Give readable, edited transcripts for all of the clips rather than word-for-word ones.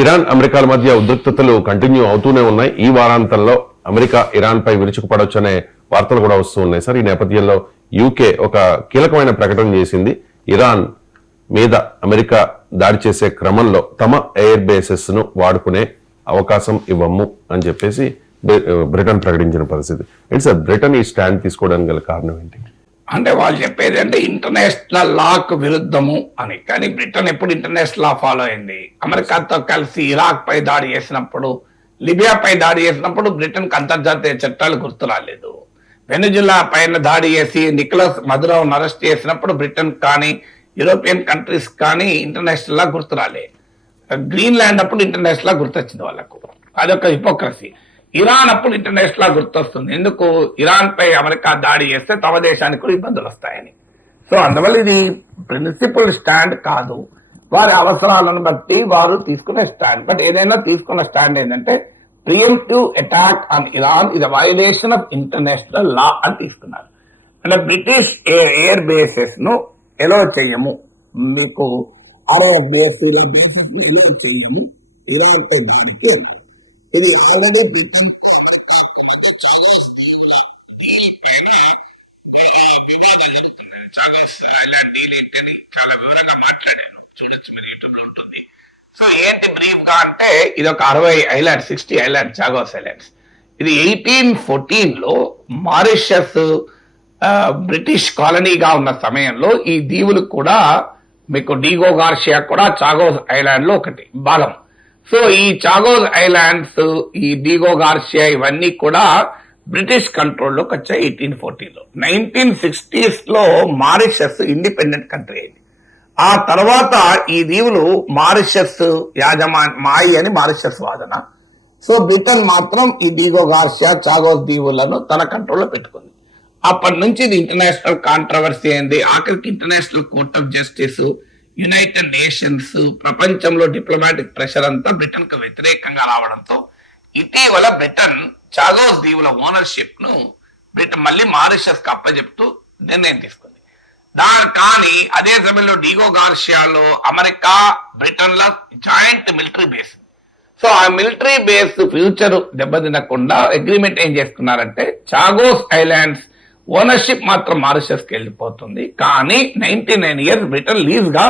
Iran అమెరికాల మధ్య ఉద్రిక్తతలు కంటిన్యూ అవుతూనే ఉన్నాయి. ఈ వారాంతంలో అమెరికా ఇరాన్ పై విరుచుకుపడొచ్చు అనే వార్తలు కూడా వస్తూ ఉన్నాయి సార్. ఈ నేపథ్యంలో యూకే ఒక కీలకమైన ప్రకటన చేసింది. ఇరాన్ మీద అమెరికా దాడి చేసే క్రమంలో తమ ఎయిర్ బేసెస్ ను వాడుకునే అవకాశం ఇవ్వము అని చెప్పేసి బ్రిటన్ ప్రకటించిన పరిస్థితి. ఏంటి సార్ బ్రిటన్ ఈ స్టాండ్ తీసుకోవడానికి గల కారణం ఏంటి? అంటే వాళ్ళు చెప్పేది అంటే ఇంటర్నేషనల్ లాకు విరుద్ధము అని. కానీ బ్రిటన్ ఎప్పుడు ఇంటర్నేషనల్ లా ఫాలో అయింది. అమెరికాతో కలిసి ఇరాక్ పై దాడి చేసినప్పుడు, లిబియా పై దాడి చేసినప్పుడు బ్రిటన్ కు అంతర్జాతీయ చట్టాలు గుర్తు రాలేదు. వెనుజులా పైన దాడి చేసి నికోలస్ మదురోను అరెస్ట్ చేసినప్పుడు బ్రిటన్ కానీ యూరోపియన్ కంట్రీస్ కానీ ఇంటర్నేషనల్ లా గుర్తు రాలేదు. గ్రీన్లాండ్ అప్పుడు ఇంటర్నేషనల్ లా గుర్తొచ్చింది వాళ్ళకు. అదొక హిపోక్రసీ. ఇరాన్ అప్పుడు ఇంటర్నేషనల్ లా గుర్తొస్తుంది. ఎందుకు? ఇరాన్ పై అమెరికా దాడి చేస్తే తమ దేశానికి కూడా ఇబ్బందులు వస్తాయని. సో అందువల్ల ఇది ప్రిన్సిపల్ స్టాండ్ కాదు, వారి అవసరాలను బట్టి వారు తీసుకునే స్టాండ్. బట్ ఏదైనా తీసుకున్న స్టాండ్ ఏంటంటే ప్రియంప్టివ్ అటాక్ ఆన్ ఇరాన్ ఇది వైలేషన్ ఆఫ్ ఇంటర్నేషనల్ లా అని తీసుకున్నారు. అంటే బ్రిటిష్ ఎయిర్ బేసెస్ ను ఎలో చేయము, మీకు అరబ్ బేసెస్ ఎలో చేయము ఇరాన్ పై దాడికి. ఇది ఆల్రెడీ బ్రిటన్ వివాదాలు జరుగుతున్నాయి. చాగోస్ ఐలాండ్ డీల్ ఏంటని చాలా వివరంగా మాట్లాడాను, చూడొచ్చు, మీరు యూట్యూబ్ లో ఉంటుంది. సో ఏంటి బ్రీఫ్ గా అంటే ఇది ఒక 60 ఐలాండ్, 60 ఐలాండ్ చాగోస్ ఐలాండ్స్. ఇది 1814 లో మారిషస్ బ్రిటిష్ కాలనీగా ఉన్న సమయంలో ఈ దీవులు కూడా మీకు డిగో గార్షియా కూడా చాగోస్ ఐలాండ్ లో ఒకటి భాగం. సో ఈ చాగోస్ ఐలాండ్స్, ఈ డిగో గార్షియా ఇవన్నీ కూడా బ్రిటిష్ కంట్రోల్లోకి వచ్చాయి 1814 లో. 1960s లో మారిషస్ ఇండిపెండెంట్ కంట్రీ అయింది. ఆ తర్వాత ఈ దీవులు మారిషస్ మాయి అని మారిషస్ వాదన. సో బ్రిటన్ మాత్రం ఈ డిగో గార్షియా చాగోస్ దీవులను తన కంట్రోల్లో పెట్టుకుంది. అప్పటి నుంచి ఇది ఇంటర్నేషనల్ కాంట్రవర్సీ అయింది. ఆఖరికి international court of justice, United nations, ప్రపంచంలో డిప్లొమాటిక్ ప్రెషర్ అంతా బ్రిటన్ కు వ్యతిరేకంగా రావడంతో ఇటీవల బ్రిటన్ చాగోస్ దీవుల ఓనర్షిప్ ను బ్రిటన్ మళ్ళీ మారిషస్ కు అప్పచెప్తూ నిర్ణయం తీసుకుంది. కానీ అదే సమయంలో డిగో గార్షియాలో అమెరికా బ్రిటన్ ల జాయింట్ మిలిటరీ బేస్. సో ఆ మిలిటరీ బేస్ ఫ్యూచర్ దెబ్బతినకుండా అగ్రిమెంట్ ఏం చేసుకున్నారంటే చాగోస్ ఐలాండ్స్ ఓనర్షిప్ మాత్రం మారిషస్ కి వెళ్ళిపోతుంది, కానీ 99 years బ్రిటన్ లీజ్ గా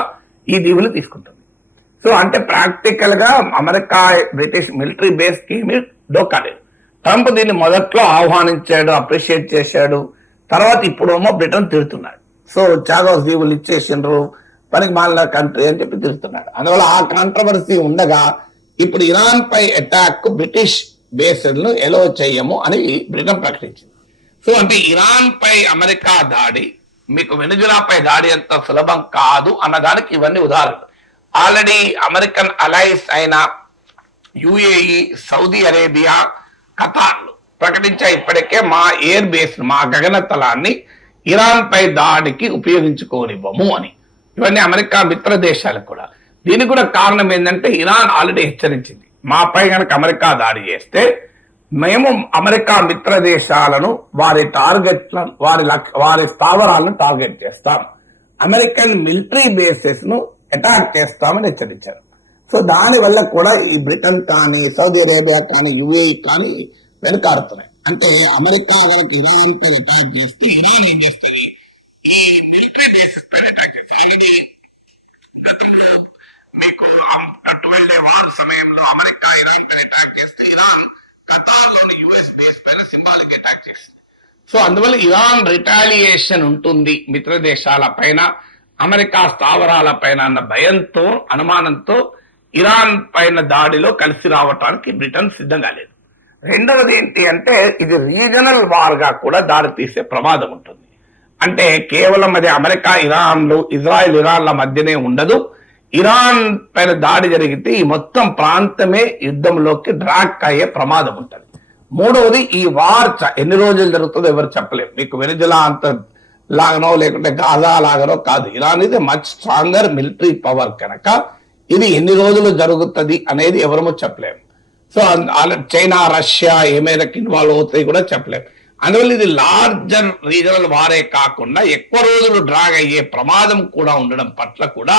ఈ దీవులు తీసుకుంటుంది. సో అంటే ప్రాక్టికల్ గా అమెరికా బ్రిటిష్ మిలిటరీ బేస్ కి డోకాలేదు. ట్రంప్ దీన్ని మొదట్లో ఆహ్వానించాడు, అప్రిషియేట్ చేశాడు, తర్వాత ఇప్పుడేమో బ్రిటన్ తిడుతున్నాడు. సో చాగోస్ దీవులు ఇచ్చేసిండ్రు, పనికి మాలిన కంట్రీ అని చెప్పి తిడుతున్నాడు. అందువల్ల ఆ కాంట్రవర్సీ ఉండగా ఇప్పుడు ఇరాన్ పై అటాక్ బ్రిటిష్ బేస్లను ఎలో చేయము అని బ్రిటన్ ప్రకటించింది. సో అంటే ఇరాన్ పై అమెరికా దాడి మీకు వెనుజులా పై దాడి అంత సులభం కాదు అన్నదానికి ఇవన్నీ ఉదాహరణలు. ఆల్రెడీ అమెరికన్ అలైస్ అయిన యుఏఈ, సౌదీ అరేబియా, ఖతార్లు ప్రకటించా ఇప్పటికే మా ఎయిర్ బేస్, మా గగనతలాన్ని ఇరాన్ పై దాడికి ఉపయోగించుకోనివ్వము అని. ఇవన్నీ అమెరికా మిత్ర దేశాలు కూడా. దీనికి కూడా కారణం ఏంటంటే ఇరాన్ ఆల్రెడీ హెచ్చరించింది, మాపై కనుక అమెరికా దాడి చేస్తే మేము అమెరికా మిత్ర దేశాలను వారి టార్గెట్లను వారి స్థావరాలను టార్గెట్ చేస్తాం, అమెరికన్ మిలిటరీ బేసెస్ ను అటాక్ చేస్తామని హెచ్చరించారు. సో దాని వల్ల కూడా ఈ బ్రిటన్ కానీ, సౌదీ అరేబియా కానీ, యుఏఈ కానీ వెనుకాడుతున్నాయి. అంటే అమెరికా కనుక ఇరాన్ పై అటాక్ చేస్తే ఇరాన్ ఏం చేస్తుంది, ఈ మిలిటరీ బేసెస్ పైన అటాక్ చేస్తుంది. గతంలో మీకు 12 day వార్ సమయంలో అమెరికా ఇరాన్ పైన అటాక్ చేస్తే ఇరాన్ ఖతార్ లోని యుఎస్ బేస్ పైన సింబాలిక్ అటాక్ చేస్తుంది. సో అందువల్ల ఇరాన్ రిటాలియేషన్ ఉంటుంది మిత్ర దేశాల పైన, అమెరికా స్థావరాల పైన అన్న భయంతో, అనుమానంతో ఇరాన్ పైన దాడిలో కలిసి రావటానికి బ్రిటన్ సిద్ధంగా లేదు. రెండవది ఏంటి అంటే ఇది రీజనల్ వార్ గా కూడా దారి తీసే ప్రమాదం ఉంటుంది. అంటే కేవలం అది అమెరికా ఇరాన్లు, ఇజ్రాయెల్ ఇరాన్ల మధ్యనే ఉండదు. ఇరాన్ పైన దాడి జరిగితే ఈ మొత్తం ప్రాంతమే యుద్ధంలోకి డ్రాక్ అయ్యే ప్రమాదం ఉంటుంది. మూడవది ఈ వార్ ఎన్ని రోజులు జరుగుతుందో ఎవరు చెప్పలేము. మీకు వెనుజులా అంత లాగనో లేకుంటే గాజా లాగనో కాదు. ఇరాన్ ఇది మచ్ స్ట్రాంగర్ మిలిటరీ పవర్ కనుక ఇది ఎన్ని రోజులు జరుగుతుంది అనేది ఎవరమో చెప్పలేము. సో చైనా, రష్యా ఏ మేరకు ఇన్వాల్వ్ అవుతాయి కూడా చెప్పలేము. అందువల్ల ఇది లార్జర్ రీజనల్ వారే కాకుండా ఎక్కువ రోజులు డ్రాగ్ అయ్యే ప్రమాదం కూడా ఉండడం పట్ల కూడా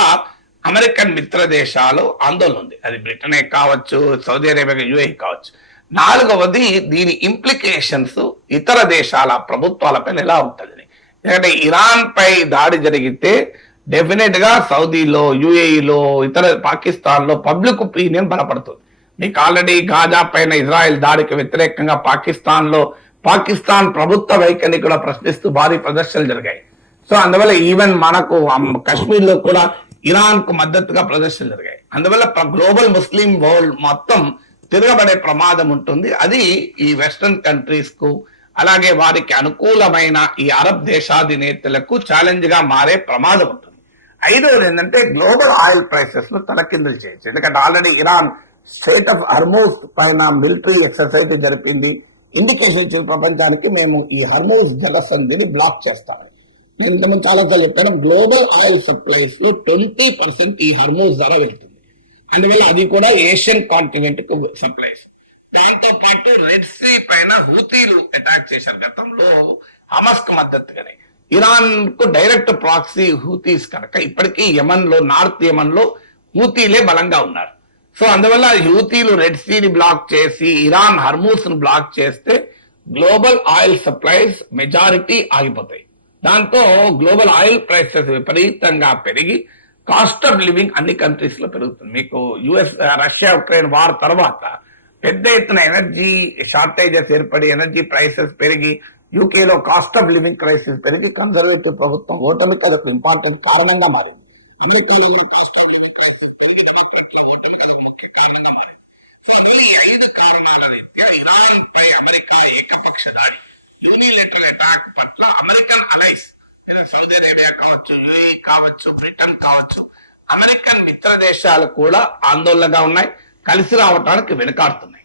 అమెరికన్ మిత్ర దేశాలు ఆందోళన ఉంది. అది బ్రిటనే కావచ్చు, సౌదీ అరేబియా, యుఏఈ కావచ్చు. నాలుగవది దీని ఇంప్లికేషన్స్ ఇతర దేశాల ప్రభుత్వాలపైన ఎలా ఉంటుంది. ఎందుకంటే ఇరాన్ పై దాడి జరిగితే డెఫినెట్ గా సౌదీలో, యుఏఈలో, ఇతర పాకిస్తాన్ లో పబ్లిక్ ఒపీనియన్ బలపడుతుంది. మీకు ఆల్రెడీ గాజా పైన ఇజ్రాయెల్ దాడికి వ్యతిరేకంగా పాకిస్తాన్ ప్రభుత్వ వైఖరిని కూడా ప్రశ్నిస్తూ భారీ ప్రదర్శనలు జరిగాయి. సో అందువల్ల ఈవెన్ మనకు కశ్మీర్ లో కూడా ఇరాన్ కు మద్దతుగా ప్రదర్శనలు జరిగాయి. అందువల్ల గ్లోబల్ ముస్లిం వరల్డ్ మొత్తం తిరగబడే ప్రమాదం ఉంటుంది. అది ఈ వెస్టర్న్ కంట్రీస్ కు, అలాగే వారికి అనుకూలమైన ఈ అరబ్ దేశాధినేతలకు ఛాలెంజ్ గా మారే ప్రమాదం ఉంటుంది. ఐదవది ఏంటంటే గ్లోబల్ ఆయిల్ ప్రైసెస్ ను తలకిందులు చేయొచ్చు. ఎందుకంటే already Iran straight of Hormuz పైన మిలిటరీ ఎక్సర్సైజ్ జరిపింది. ఇండికేషన్ ఇచ్చిన ప్రపంచానికి మేము ఈ హర్మూజ్ జలసంధిని బ్లాక్ చేస్తామని. నేను ఇంతకుముందు చాలాసార్లు చెప్పాను, గ్లోబల్ ఆయిల్ సప్లైస్ లో 20% ఈ హర్మూజ్ ద్వారా వెళ్తుంది. అందువల్ల అది కూడా ఏషియన్ కాంటినెంట్ కు సప్లైస్. దాంతో పాటు రెడ్ సీ పైన హూతీలు అటాక్ చేశారు గతంలో హమాస్ కు మద్దతుగానే. ఇరాన్ కు డైరెక్ట్ ప్రాక్సీ హూతీస్ కనుక ఇప్పటికీ యమన్ లో, నార్త్ యమన్ లో హూతీలే బలంగా ఉన్నారు. సో అందువల్ల హూతీలు రెడ్ సీని బ్లాక్ చేసి ఇరాన్ హర్మూస్ ను బ్లాక్ చేస్తే గ్లోబల్ ఆయిల్ సప్లైస్ మెజారిటీ ఆగిపోతాయి. దాంతో గ్లోబల్ ఆయిల్ ప్రైసెస్ విపరీతంగా పెరిగి కాస్ట్ ఆఫ్ లివింగ్ అన్ని కంట్రీస్ లో పెరుగుతుంది. మీకు రష్యా ఉక్రెయిన్ వార్ తర్వాత పెద్ద ఎత్తున ఎనర్జీ షార్టేజెస్ ఏర్పడి ఎనర్జీ ప్రైసెస్ పెరిగి యూకేలో కాస్ట్ ఆఫ్ లివింగ్ క్రైసిస్ పెరిగి కన్జర్వేటివ్ ప్రభుత్వం ఓటమికి అదొక ఇంపార్టెంట్ కారణంగా మారింది. అమెరికాలో కాస్ట్ ఆఫ్ లివింగ్ క్రైసిస్ పెరిగిన ఓటమికి అదొక ముఖ్య కారణంగా మారింది. సో ఈ 5 కారణాల రీత్యా ఇరాన్ పై అమెరికా ఏకపక్ష దాడి, యూనిలేటరల్ అటాక్ పట్ల అమెరికన్ అలైస్, సౌదీ అరేబియా కావచ్చు, యుఏఈ కావచ్చు, బ్రిటన్ కావచ్చు, అమెరికన్ మిత్ర దేశాలు కూడా ఆందోళనగా ఉన్నాయి, కలిసి రావడానికి వెనుకాడుతున్నాయి.